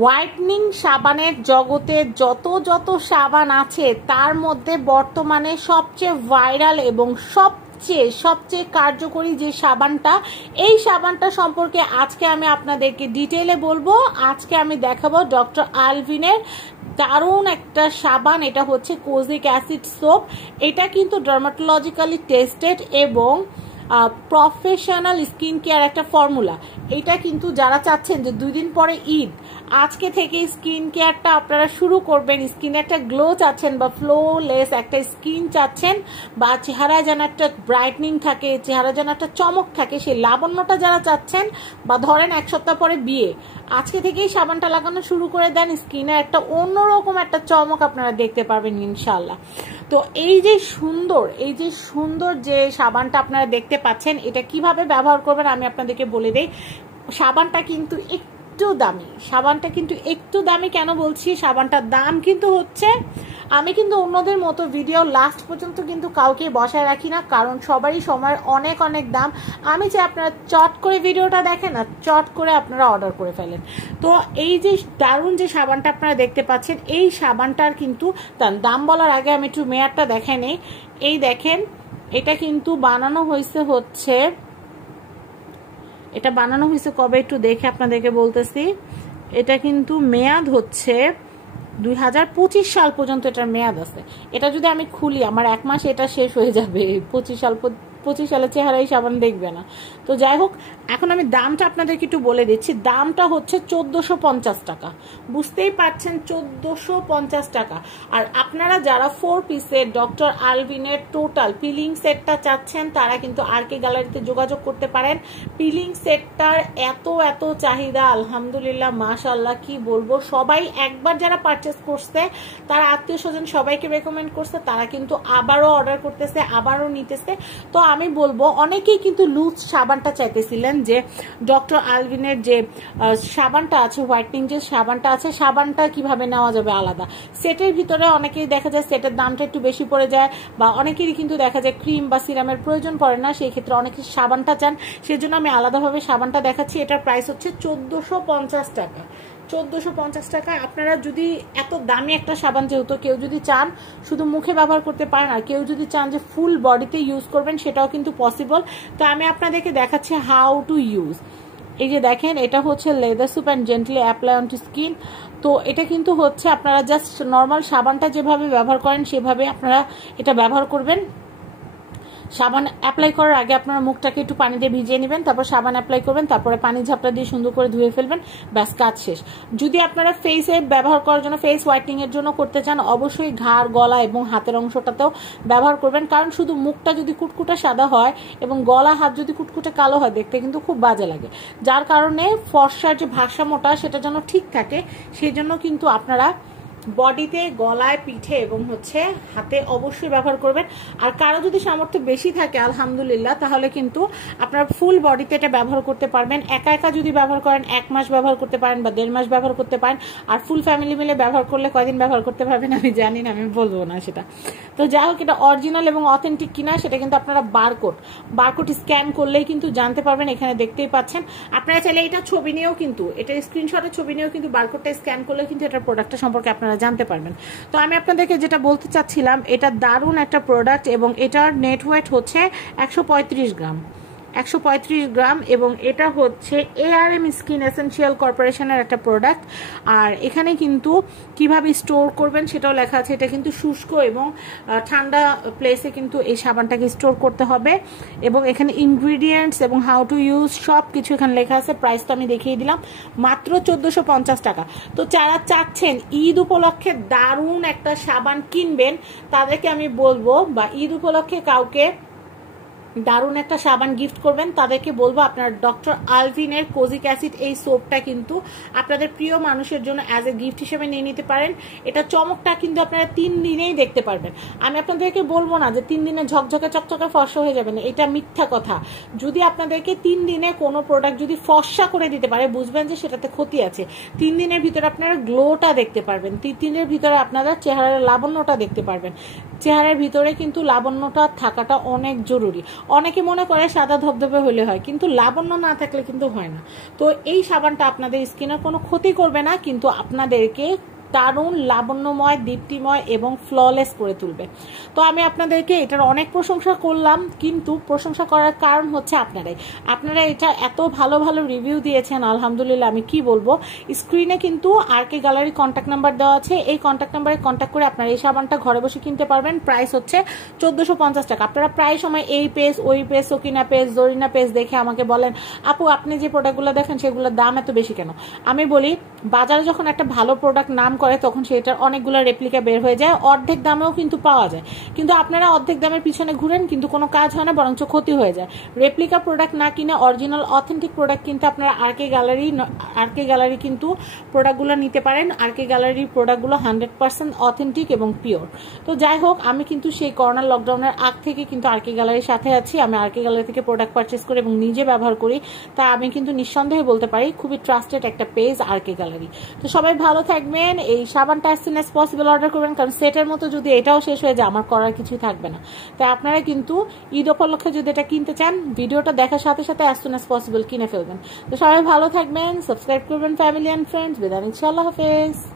Whitening সাবানের জগতে যত যত সাবান আছে তার মধ্যে বর্তমানে সবচেয়ে ভাইরাল এবং সবচেয়ে কার্যকরী যে সাবানটা, এই সাবানটা সম্পর্কে আজকে আমি আপনাদেরকে ডিটেইলে বলবো। আজকে আমি দেখাবো ডক্টর আলভিনের দারুণ একটা সাবান। এটা হচ্ছে কোজিক অ্যাসিড সোপ। এটা কিন্তু ডার্মাটোলজিক্যালি টেস্টেড এবং প্রফেশনাল স্কিন কেয়ার একটা ফর্মুলা। এটা কিন্তু যারা চাচ্ছেন যে 2 দিন পরে ঈদ, আজকে থেকে স্কিন কেয়ারটা আপনারা শুরু করবেন, স্কিনে একটা গ্লো চাচ্ছেন বা ফ্লোলেস একটা স্কিন চাচ্ছেন, বা চেহারায় যেন একটা ব্রাইটনিং থাকে, চেহারা যেন একটা চমক থাকে, সেই লাবণ্যটা যারা চাচ্ছেন, বা ধরেন 1 সপ্তাহ পরে বিয়ে, আজকে থেকেই সাবানটা লাগানো শুরু করে দেন, স্কিনে একটা অন্যরকম একটা চমক আপনারা দেখতে পারবেন ইনশাল্লাহ। তো এই যে সুন্দর যে সাবানটা আপনারা দেখতে পাচ্ছেন, এটা কিভাবে ব্যবহার করবেন আমি আপনাদেরকে বলে দেই। সাবানটা কিন্তু একটু দামি। কেন বলছি সাবানটার দাম কিন্তু হচ্ছে, আমি কিন্তু অন্যদের মতো ভিডিও লাস্ট পর্যন্ত কিন্তু কাউকে বসায় রাখি না, কারণ সবারই সময়ের অনেক অনেক দাম। আমি চাই আপনারা চট করে ভিডিওটা দেখেন আর চট করে আপনারা অর্ডার করে ফেলেন। তো এই যে দারুণ যে সাবানটা আপনারা দেখতে পাচ্ছেন, এই সাবানটার কিন্তু তার দাম বলার আগে আমি একটু মেয়াদটা দেখাই নেই। এই দেখেন, এটা কিন্তু বানানো হয়েছে কবে একটু দেখে আপনাদেরকে বলতেছি। এটা কিন্তু মেয়াদ হচ্ছে 2025 সাল পর্যন্ত এটার মেয়াদ আছে। এটা যদি আমি খুলি আমার 1 মাস এটা শেষ হয়ে যাবে। 25 সালের চেহারাই সাবান দেখবে না। তো যাই হোক, এখন আমি দামটা আপনাদেরকে একটু বলে দিচ্ছি। দামটা হচ্ছে 1450 টাকা। বুঝতেই পারছেন, 1450 টাকা। আর আপনারা যারা 4 পিসের ডক্টর আলভিনের টোটাল পিলিং সেটটা চাচ্ছেন, তারা কিন্তু RK গ্যালারিতে যোগাযোগ করতে পারেন। পিলিং সেটটার এত চাহিদা, আলহামদুলিল্লাহ, মাশাআল্লাহ, কি বলবো। সবাই একবার যারা পারচেস করছে, তারা আত্মীয় স্বজন সবাইকে রেকমেন্ড করছে, তারা কিন্তু আবারও অর্ডার করতেছে, আবারও নিতেছে। তো আমি বলবো, অনেকেই কিন্তু লুজ সাবানটা চাইতেছিলেন, যে ডক্টর আলভিনের যে সাবানটা আছে, হোয়াইটনিং যে সাবানটা আছে, সাবানটা কিভাবে নেওয়া যাবে আলাদা। সেটের ভিতরে অনেকেই দেখা যায় সেটের দামটা একটু বেশি পড়ে যায়, বা অনেকেরই কিন্তু দেখা যায় ক্রিম বা সিরামের প্রয়োজন পড়ে না, সেই ক্ষেত্রে অনেকে সাবানটা চান। সেজন্য আমি আলাদাভাবে সাবানটা দেখাচ্ছি। এটার প্রাইস হচ্ছে 1450 টাকা। 1450 টাকা। আপনারা যদি এত দামি একটা সাবান, যেহেতু কেউ যদি চান শুধু মুখে ব্যবহার করতে পারেন, আর কেউ যদি চান যে ফুল বডিতে ইউজ করবেন, সেটাও কিন্তু পসিবল। তো আমি আপনাদেরকে দেখাচ্ছি হাউ টু ইউজ। এই যে দেখেন, এটা হচ্ছে leather soup and gently apply on to skin. তো এটা কিন্তু হচ্ছে আপনারা জাস্ট নর্মাল সাবানটা যেভাবে ব্যবহার করেন সেভাবে আপনারা এটা ব্যবহার করবেন। সাবান অ্যাপ্লাই করার আগে আপনারা মুখটাকে একটু পানি দিয়ে ভিজিয়ে নেবেন, তারপর সাবান অ্যাপ্লাই করবেন, তারপরে পানি ঝাপটা দিয়ে সুন্দর করে ধুয়ে ফেলবেন, ব্যাস কাজ শেষ। যদি আপনারা ফেসে ব্যবহার করার জন্য, ফেস হোয়াইটনিং এর জন্য করতে চান, অবশ্যই ঘাড়, গলা এবং হাতের অংশটাতেও ব্যবহার করবেন, কারণ শুধু মুখটা যদি কুটকুটে সাদা হয় এবং গলা, হাত যদি কুটকুটে কালো হয়, দেখতে কিন্তু খুব বাজে লাগে। যার কারণে ফর্সার যে ভারসাম্যটা সেটা যেন ঠিক থাকে, সেই জন্য কিন্তু আপনারা বডিতে, গলায়, পিঠে এবং হাতে অবশ্যই ব্যবহার করবেন। আর কারো যদি সামর্থ্য বেশি থাকে, আলহামদুলিল্লাহ, তাহলে কিন্তু আপনারা ফুল বডিতে এটা ব্যবহার করতে পারবেন। একা যদি ব্যবহার করেন 1 মাস ব্যবহার করতে পারেন, বা 1.5 মাস ব্যবহার করতে পারেন। আর ফুল ফ্যামিলি মিলে ব্যবহার করলে কয়দিন ব্যবহার করতে পারবেন আমি জানি না, আমি বলবো না সেটা। তো যাই হোক, এটা অরিজিনাল এবং অথেন্টিক কিনা সেটা কিন্তু আপনারা বারকোড স্ক্যান করলেই কিন্তু জানতে পারবেন। এখানে দেখতেই পাচ্ছেন। আপনারা চাইলে এটা ছবি নিয়েও কিন্তু, এটা স্ক্রিনশটের ছবি নিয়েও কিন্তু বারকোডটা স্ক্যান করলে কিন্তু এটার প্রোডাক্টটা সম্পর্কে আপনারা জানতে পারবেন। তো আমি আপনাদেরকে যেটা বলতে চাচ্ছিলাম, এটা দারুণ একটা প্রোডাক্ট, এবং এটার নেট ওয়েট হচ্ছে 135 গ্রাম। 135 গ্রাম, এবং এটা হচ্ছে ARM স্কিন এসেনশিয়াল কর্পোরেশনের একটা প্রোডাক্ট। আর এখানে কিন্তু কিভাবে স্টোর করবেন সেটাও লেখা আছে। এটা কিন্তু শুষ্ক এবং ঠান্ডা প্লেসে কিন্তু এই সাবানটাকে স্টোর করতে হবে, এবং এখানে ইনগ্রিডিয়েন্টস এবং হাউ টু ইউজ সব কিছু এখানে লেখা আছে। প্রাইসটা আমি দেখিয়ে দিলাম, মাত্র 1450 টাকা। তো যারা চাচ্ছেন ঈদ উপলক্ষে দারুণ একটা সাবান কিনবেন, তাদেরকে আমি বলবো, বা ঈদ উপলক্ষে কাউকে দারুণ একটা সাবান গিফট করবেন, তাদেরকে বলবো আপনার ডক্টর আলভিনের কোজিক অ্যাসিড এই সোপটা কিন্তু আপনাদের প্রিয় মানুষের জন্য অ্যাজ এ গিফট হিসেবে নিয়ে নিতে পারেন। এটা চমকটা কিন্তু আপনারা 3 দিনেই দেখতে পারবেন। আমি আপনাদেরকে বলবো না যে 3 দিনে ঝকঝকে চকচকে ফর্সা হয়ে যাবেন, এটা মিথ্যা কথা। যদি আপনাদেরকে 3 দিনে কোনো প্রোডাক্ট যদি ফর্সা করে দিতে পারে, বুঝবেন যে সেটাতে ক্ষতি আছে। 3 দিনের ভিতরে আপনারা গ্লোটা দেখতে পারবেন, 3 দিনের ভিতরে আপনারা চেহারার লাবণ্যটা দেখতে পারবেন। চেহারার ভিতরে কিন্তু লাবণ্যটা থাকাটা অনেক জরুরি। অনেকে মনে করে সাদা ধবধবে হলে হয়, কিন্তু লাবণ্য না থাকলে কিন্তু হয় না। তো এই সাবানটা আপনাদের স্কিনের কোনো ক্ষতি করবে না, কিন্তু আপনাদেরকে দারুণ লাবণ্যময়, দীপ্তিময় এবং ফ্ললেস করে তুলবে। তো আমি আপনাদেরকে এটার অনেক প্রশংসা করলাম, কিন্তু প্রশংসা করার কারণ হচ্ছে আপনারা এটা এত ভালো ভালো রিভিউ দিয়েছেন, আলহামদুলিল্লাহ। আমি কি বলবো, স্ক্রিনে কিন্তু আরকে গ্যালারি কন্ট্যাক্ট নাম্বার দেওয়া আছে, এই কন্ট্যাক্ট নাম্বারে কন্ট্যাক্ট করে আপনারা এই সাবানটা ঘরে বসে কিনতে পারবেন। প্রাইস হচ্ছে 1450 টাকা। আপনারা প্রায় সময় এই পেজ, ওই page, Sakina page, Zarina page দেখে আমাকে বলেন, আপু আপনি যে প্রোডাক্টগুলো দেখেন সেগুলোর দাম এত বেশি কেন? আমি বলি, বাজারে যখন একটা ভালো প্রোডাক্ট নাম করে তখন সেটার অনেকগুলো রেপ্লিকা বের হয়ে যায়, অর্ধেক দামেও কিন্তু পাওয়া যায়। কিন্তু আপনারা অর্ধেক দামের পিছনে ঘুরেন, কিন্তু কোনো কাজ হয় না, বরঞ্চ ক্ষতি হয়ে যায়। রেপ্লিকা প্রোডাক্ট না কিনে অরিজিনাল অথেন্টিক প্রোডাক্ট কিন্তু আপনারা আরকে গ্যালারি কিন্তু প্রোডাক্টগুলো নিতে পারেন। আরকে গ্যালারির প্রোডাক্টগুলো 100% অথেন্টিক এবং পিওর। তো যাই হোক, আমি কিন্তু সেই করোনা লকডাউনের আগ থেকে কিন্তু আরকে গ্যালারির সাথে আছি। আমি আরকে গ্যালারি থেকে প্রোডাক্ট পারচেস করি এবং নিজে ব্যবহার করি, তা আমি কিন্তু নিঃসন্দেহে বলতে পারি খুবই ট্রাস্টেড একটা পেজ আরকে গ্যালারি। তো সবাই ভালো থাকবেন। এই সাবানটা as soon as possible order করবেন, কারণ সেটের মতো যদি এটাও শেষ হয়ে যায় আমার করার কিছুই থাকবে না। তাই আপনারা কিন্তু ঈদ উপলক্ষে যদি এটা কিনতে চান, ভিডিওটা দেখার সাথে সাথে as soon as possible কিনে ফেলবেন। তো সবাই ভালো থাকবেন, সাবস্ক্রাইব করবেন ফ্যামিলি অ্যান্ড ফ্রেন্ডস। বিদায় নিচ্ছি, আল্লাহ হাফেজ।